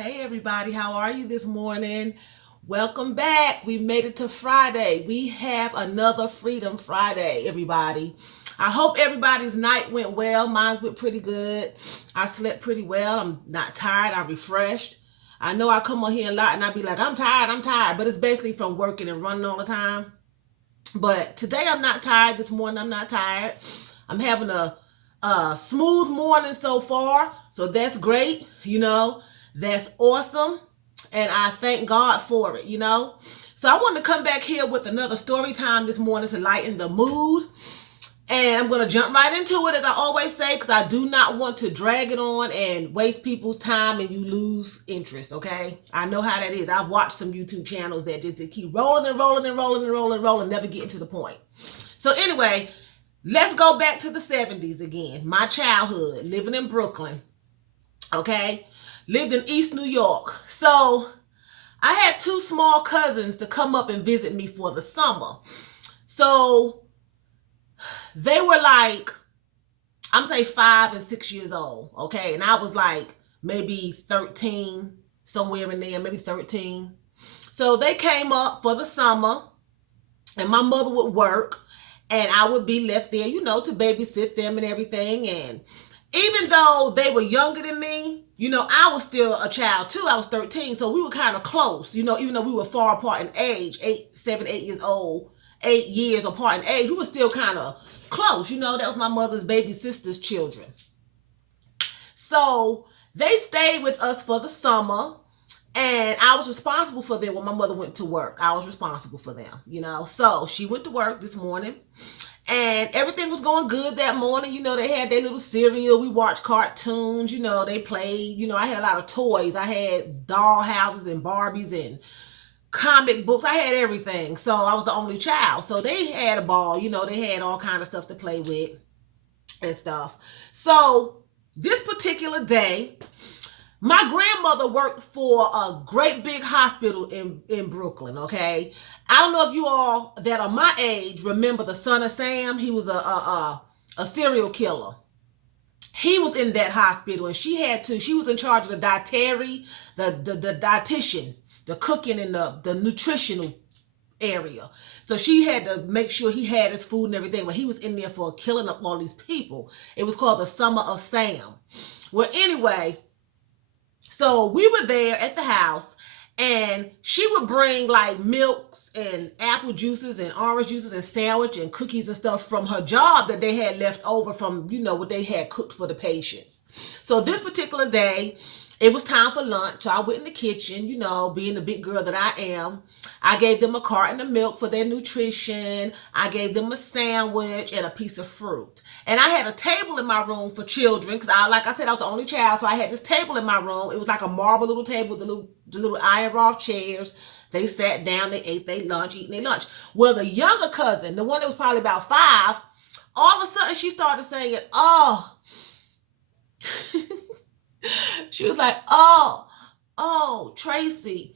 Hey everybody, how are you this morning? Welcome back. We made it to Friday. We have another Freedom Friday, everybody. I hope everybody's night went well. Mine went pretty good. I slept pretty well. I'm not tired. I'm refreshed. I know I come on here a lot and I be like, I'm tired, but it's basically from working and running all the time. But today I'm not tired. This morning I'm not tired. I'm having a smooth morning so far. So that's great. That's awesome. And I thank God for it. So I want to come back here with another story time this morning to lighten the mood. And I'm going to jump right into it, as I always say, because I do not want to drag it on and waste people's time and you lose interest, okay? I know how that is. I've watched some YouTube channels that just keep rolling and rolling and rolling and rolling and rolling, never getting to the point. So anyway, let's go back to the 70s again. My childhood, living in Brooklyn, okay? Lived in East New York. So I had two small cousins to come up and visit me for the summer. So they were like, I'm say 5 and 6 years old, okay? And I was like maybe 13, somewhere in there, maybe 13. So they came up for the summer, and my mother would work, and I would be left there, to babysit them and everything. And even though they were younger than me, I was still a child too. I was 13, so we were kind of close, even though we were far apart in age, 8 years old, 8 years apart in age, we were still kind of close. That was my mother's baby sister's children. So they stayed with us for the summer, and I was responsible for them when my mother went to work. I was responsible for them. So she went to work this morning, and everything was going good that morning. They had their little cereal. We watched cartoons. They played. I had a lot of toys. I had doll houses and Barbies and comic books. I had everything. So I was the only child. So they had a ball. They had all kind of stuff to play with and stuff. So this particular day, my grandmother worked for a great big hospital in Brooklyn, okay? I don't know if you all that are my age remember the son of Sam. He was a serial killer. He was in that hospital, and she was in charge of the dietary, the dietitian, the cooking and the nutritional area. So she had to make sure he had his food and everything. But he was in there for killing up all these people. It was called the Summer of Sam. Well, anyway, so we were there at the house, and she would bring like milks and apple juices and orange juices and sandwich and cookies and stuff from her job that they had left over from, what they had cooked for the patients. So this particular day, it was time for lunch. So I went in the kitchen, being the big girl that I am. I gave them a carton of milk for their nutrition. I gave them a sandwich and a piece of fruit. And I had a table in my room for children because, like I said, I was the only child. So I had this table in my room. It was like a marble little table with the little iron off chairs. They sat down, they ate their lunch, eating their lunch. Well, the younger cousin, the one that was probably about 5, all of a sudden she started saying, oh, she was like, oh, Tracy,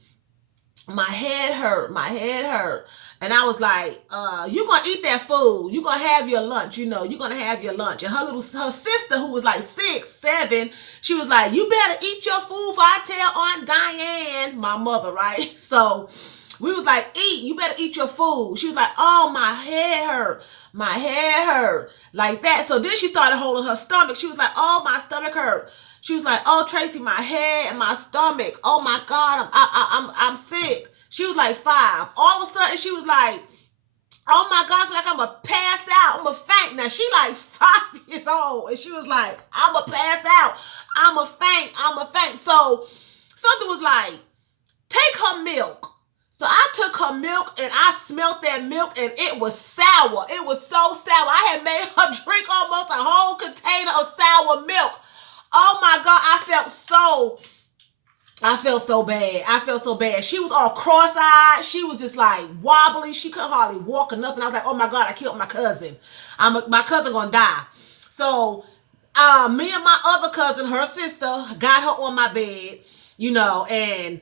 my head hurt. And I was like, you're going to eat that food. You're going to have your lunch, you're going to have your lunch. And her sister, who was like 6, 7, she was like, you better eat your food before I tell Aunt Diane, my mother, right? So we was like, you better eat your food. She was like, oh, my head hurt, like that. So then she started holding her stomach. She was like, oh, my stomach hurt. She was like, oh, Tracy, my head and my stomach. Oh, my God, I'm sick. She was like 5. All of a sudden, she was like, oh, my God, it's like I'm going to pass out. I'm going to faint. Now, she like 5 years old, and she was like, I'm going to pass out. I'm going to faint. So something was like, take her milk. So I took her milk, and I smelt that milk, and it was sour. It was so sour. I had made her drink almost a whole container of sour milk. Oh my God, I felt so bad. I felt so bad. She was all cross-eyed. She was just like wobbly. She couldn't hardly walk or nothing. I was like, oh my God, I killed my cousin. My cousin gonna die. So me and my other cousin, her sister, got her on my bed, and,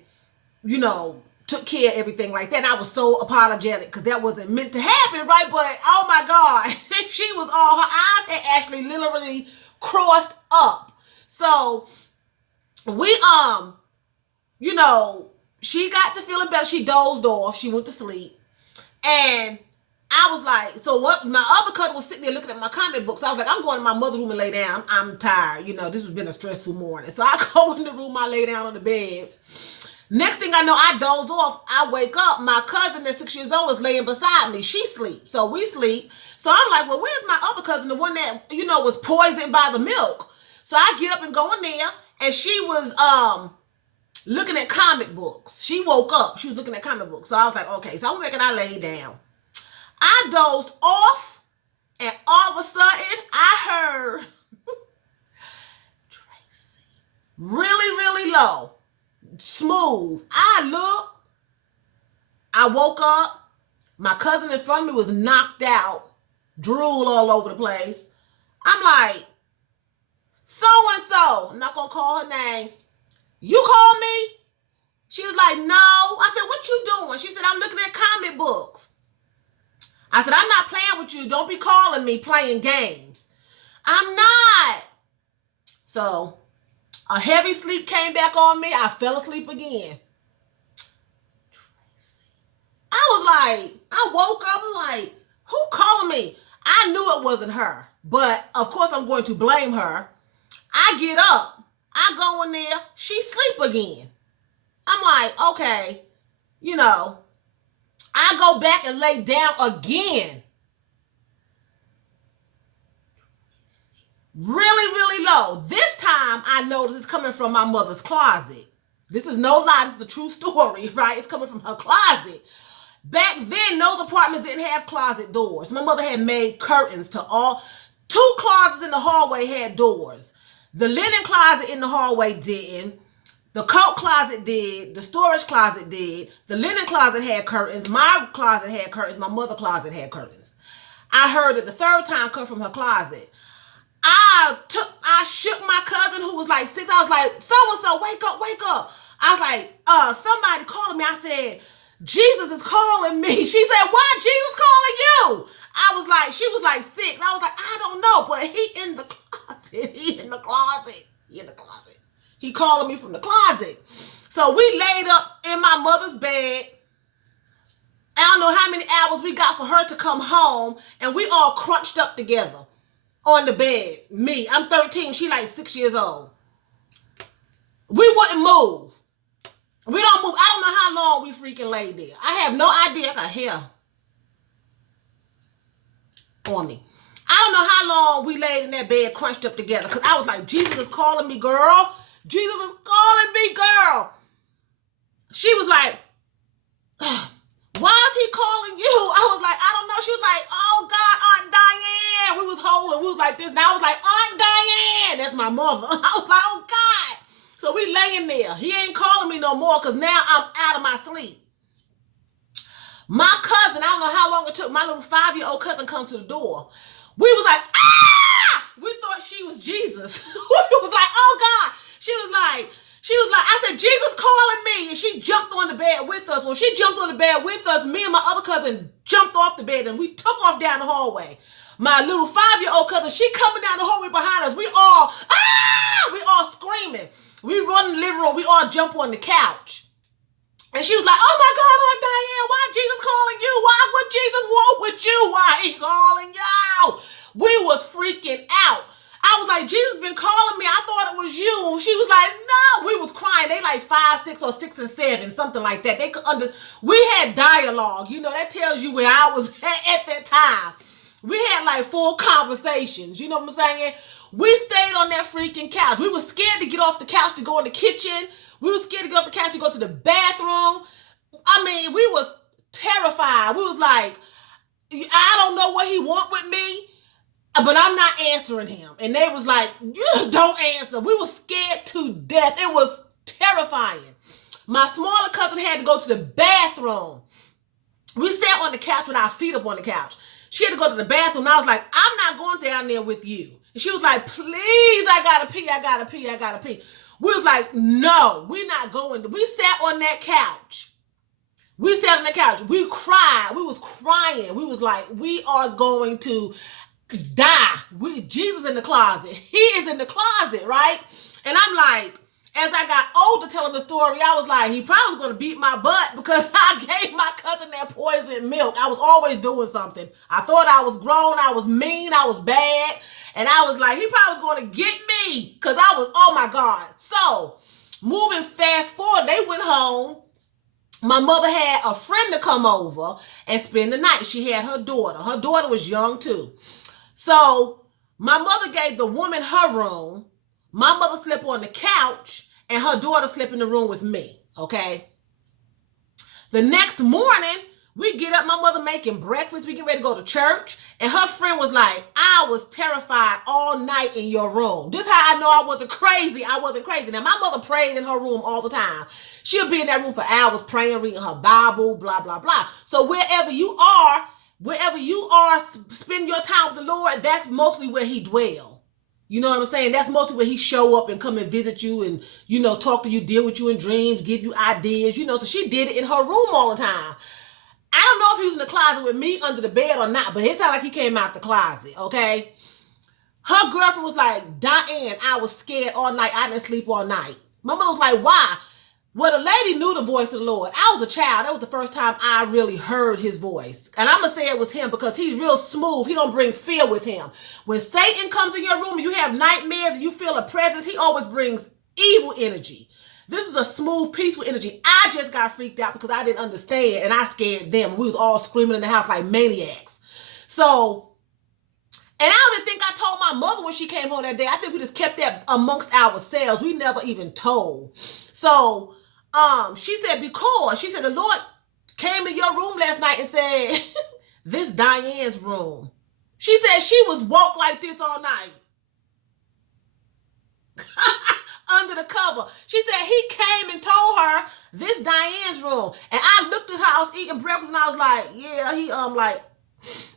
took care of everything like that. And I was so apologetic because that wasn't meant to happen, right? But oh my God, she was all, her eyes had actually literally crossed up. So we you know, she got to feeling better. She dozed off. She went to sleep. And I was like, so what? My other cousin was sitting there looking at my comic books. So I was like, I'm going to my mother's room and lay down. I'm tired. You know, this has been a stressful morning. So I go in the room, I lay down on the bed. Next thing I know, I doze off. I wake up. My cousin that's 6 years old is laying beside me. She sleeps. So we sleep. So I'm like, well, where's my other cousin? The one that, you know, was poisoned by the milk. So I get up and go in there. And she was looking at comic books. She woke up. She was looking at comic books. So I was like, okay. So I went back and I laid down. I dozed off. And all of a sudden, I heard Tracy really, really low. Smooth. I looked. I woke up. My cousin in front of me was knocked out. Drool all over the place. I'm like, so-and-so. I'm not going to call her name. You call me? She was like, no. I said, what you doing? She said, I'm looking at comic books. I said, I'm not playing with you. Don't be calling me playing games. I'm not. So a heavy sleep came back on me. I fell asleep again. I was like, I woke up, I'm like, who calling me? I knew it wasn't her. But of course I'm going to blame her. I get up. I go in there. She sleep again. I'm like, okay, you know, I go back and lay down again. Really, really low. This time I notice it's coming from my mother's closet. This is no lie. This is a true story, right? It's coming from her closet. Back then, those apartments didn't have closet doors. My mother had made curtains to all. 2 closets in the hallway had doors. The linen closet in the hallway didn't. The coat closet did. The storage closet did. The linen closet had curtains. My closet had curtains. My mother's closet had curtains. I heard it the third time come from her closet. I shook my cousin who was like 6. I was like, so-and-so, wake up, wake up. I was like, somebody calling me. I said, Jesus is calling me. She said, why Jesus calling you? I was like, she was like 6. I was like, I don't know, but he in the closet. He in the closet. He in the closet. He calling me from the closet. So we laid up in my mother's bed. I don't know how many hours we got for her to come home, and we all crunched up together on the bed. Me, I'm 13. She like 6 years old. We wouldn't move. We don't move. I don't know how long we freaking laid there. I have no idea. I got hair on me. I don't know how long we laid in that bed crunched up together, because I was like, Jesus is calling me, girl. Jesus is calling me, girl. She was like, why is he calling you? I was like, I don't know. She was like, oh God, Aunt Diane. We was holding. We was like this. And I was like, Aunt Diane. That's my mother. I was like, oh God. So we laying there. He ain't calling me no more, because now I'm out of my sleep. My cousin, I don't know how long it took. My little 5-year-old cousin comes to the door. We was like, ah! We thought she was Jesus. We was like, oh God. She was like, I said, Jesus calling me. And she jumped on the bed with us. When she jumped on the bed with us, me and my other cousin jumped off the bed and we took off down the hallway. My little 5-year-old cousin, she coming down the hallway behind us. We all screaming. We run in the living room. We all jump on the couch. And she was like, oh my God, Aunt Diane, why Jesus calling you? Why would Jesus walk with you? Why he calling you? We was freaking out. I was like, Jesus been calling me. I thought it was you. She was like, no. We was crying. They like 5, 6, or 6 and 7, something like that. We had dialogue. You know, that tells you where I was at that time. We had like full conversations. You know what I'm saying? We stayed on that freaking couch. We were scared to get off the couch to go in the kitchen. We were scared to get off the couch to go to the bathroom. I mean, we was terrified. We was like, I don't know what he want with me, but I'm not answering him. And they was like, you don't answer. We were scared to death. It was terrifying. My smaller cousin had to go to the bathroom. We sat on the couch with our feet up on the couch. She had to go to the bathroom. And I was like, I'm not going down there with you. And she was like, please, I gotta pee, I gotta pee, I gotta pee. We was like, no, we're not going. We sat on that couch. We sat on the couch. We cried. We was crying. We was like, we are going to die. Jesus in the closet. He is in the closet, right? And I'm like, As I got older telling the story, I was like, he probably was going to beat my butt because I gave my cousin that poisoned milk. I was always doing something. I thought I was grown, I was mean, I was bad. And I was like, he probably was going to get me because I was, oh my God. So, moving fast forward, they went home. My mother had a friend to come over and spend the night. She had her daughter. Her daughter was young too. So, my mother gave the woman her room. My mother slept on the couch and her daughter slept in the room with me, okay? The next morning, we get up, my mother making breakfast, we get ready to go to church, and her friend was like, I was terrified all night in your room. This is how I know I wasn't crazy. I wasn't crazy. Now, my mother prayed in her room all the time. She'll be in that room for hours praying, reading her Bible, blah, blah, blah. So wherever you are spending your time with the Lord, that's mostly where he dwells. You know what I'm saying? That's mostly where he show up and come and visit you and, you know, talk to you, deal with you in dreams, give you ideas, you know. So she did it in her room all the time. I don't know if he was in the closet with me under the bed or not, but it sounded like he came out the closet, okay? Her girlfriend was like, Diane, I was scared all night. I didn't sleep all night. My mother was like, why? Well, the lady knew the voice of the Lord. I was a child. That was the first time I really heard his voice. And I'm going to say it was him because he's real smooth. He don't bring fear with him. When Satan comes in your room and you have nightmares and you feel a presence, he always brings evil energy. This is a smooth, peaceful energy. I just got freaked out because I didn't understand and I scared them. We was all screaming in the house like maniacs. So, and I don't even think I told my mother when she came home that day. I think we just kept that amongst ourselves. We never even told. So, she said, because she said, the Lord came in your room last night and said, this Diane's room. She said she was woke like this all night. Under the cover. She said he came and told her this Diane's room. And I looked at her, I was eating breakfast and I was like, yeah,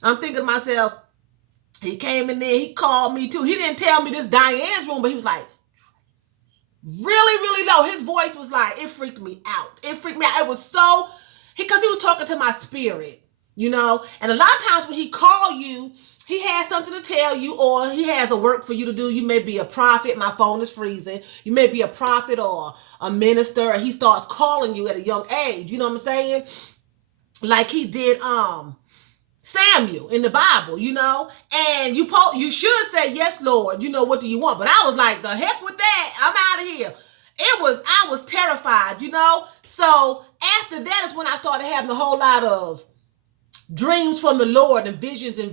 I'm thinking to myself, he came in there, he called me too. He didn't tell me this Diane's room, but he was like, really, really low. His voice was like, it freaked me out. It freaked me out. It was so, because he was talking to my spirit, you know. And a lot of times when he called you, he has something to tell you or he has a work for you to do. You may be a prophet. My phone is freezing. You may be a prophet or a minister. And he starts calling you at a young age. You know what I'm saying? Like he did Samuel in the Bible, you know, and you should say, yes, Lord, you know, what do you want? But I was like, the heck with that. I'm out of here. I was terrified, you know. So after that is when I started having a whole lot of dreams from the Lord and visions and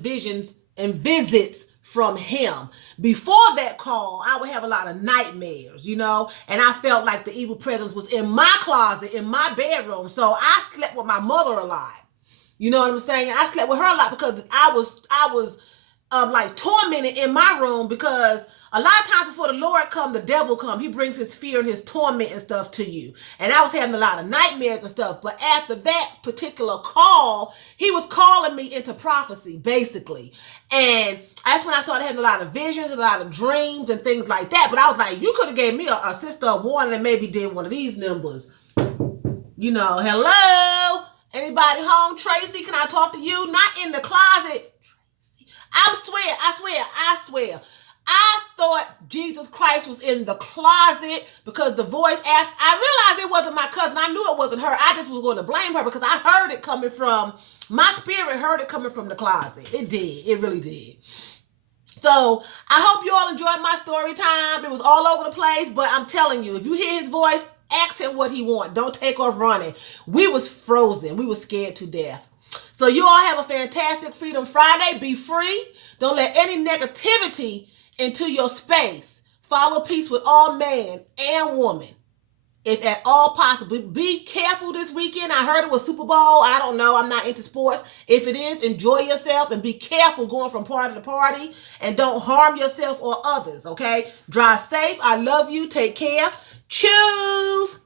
visits from him. Before that call, I would have a lot of nightmares, you know, and I felt like the evil presence was in my closet, in my bedroom. So I slept with my mother a lot. You know what I'm saying? I slept with her a lot because I was like tormented in my room because a lot of times before the Lord come, the devil come. He brings his fear and his torment and stuff to you. And I was having a lot of nightmares and stuff. But after that particular call, he was calling me into prophecy, basically. And that's when I started having a lot of visions, a lot of dreams and things like that. But I was like, you could have gave me a sister a warning and maybe did one of these numbers. You know, hello? Anybody home? Tracy, can I talk to you? Not in the closet. Tracy. I swear. I thought Jesus Christ was in the closet because the voice, after I realized it wasn't my cousin. I knew it wasn't her. I just was going to blame her because I heard it coming from, my spirit heard it coming from the closet. It did. It really did. So I hope you all enjoyed my story time. It was all over the place, but I'm telling you, if you hear his voice, ask him what he wants. Don't take off running. We was frozen. We was scared to death. So you all have a fantastic Freedom Friday. Be free. Don't let any negativity into your space. Follow peace with all man and woman, if at all possible. Be careful this weekend. I heard it was Super Bowl. I don't know. I'm not into sports. If it is, enjoy yourself and be careful going from party to party and don't harm yourself or others, okay? Drive safe. I love you. Take care. Choose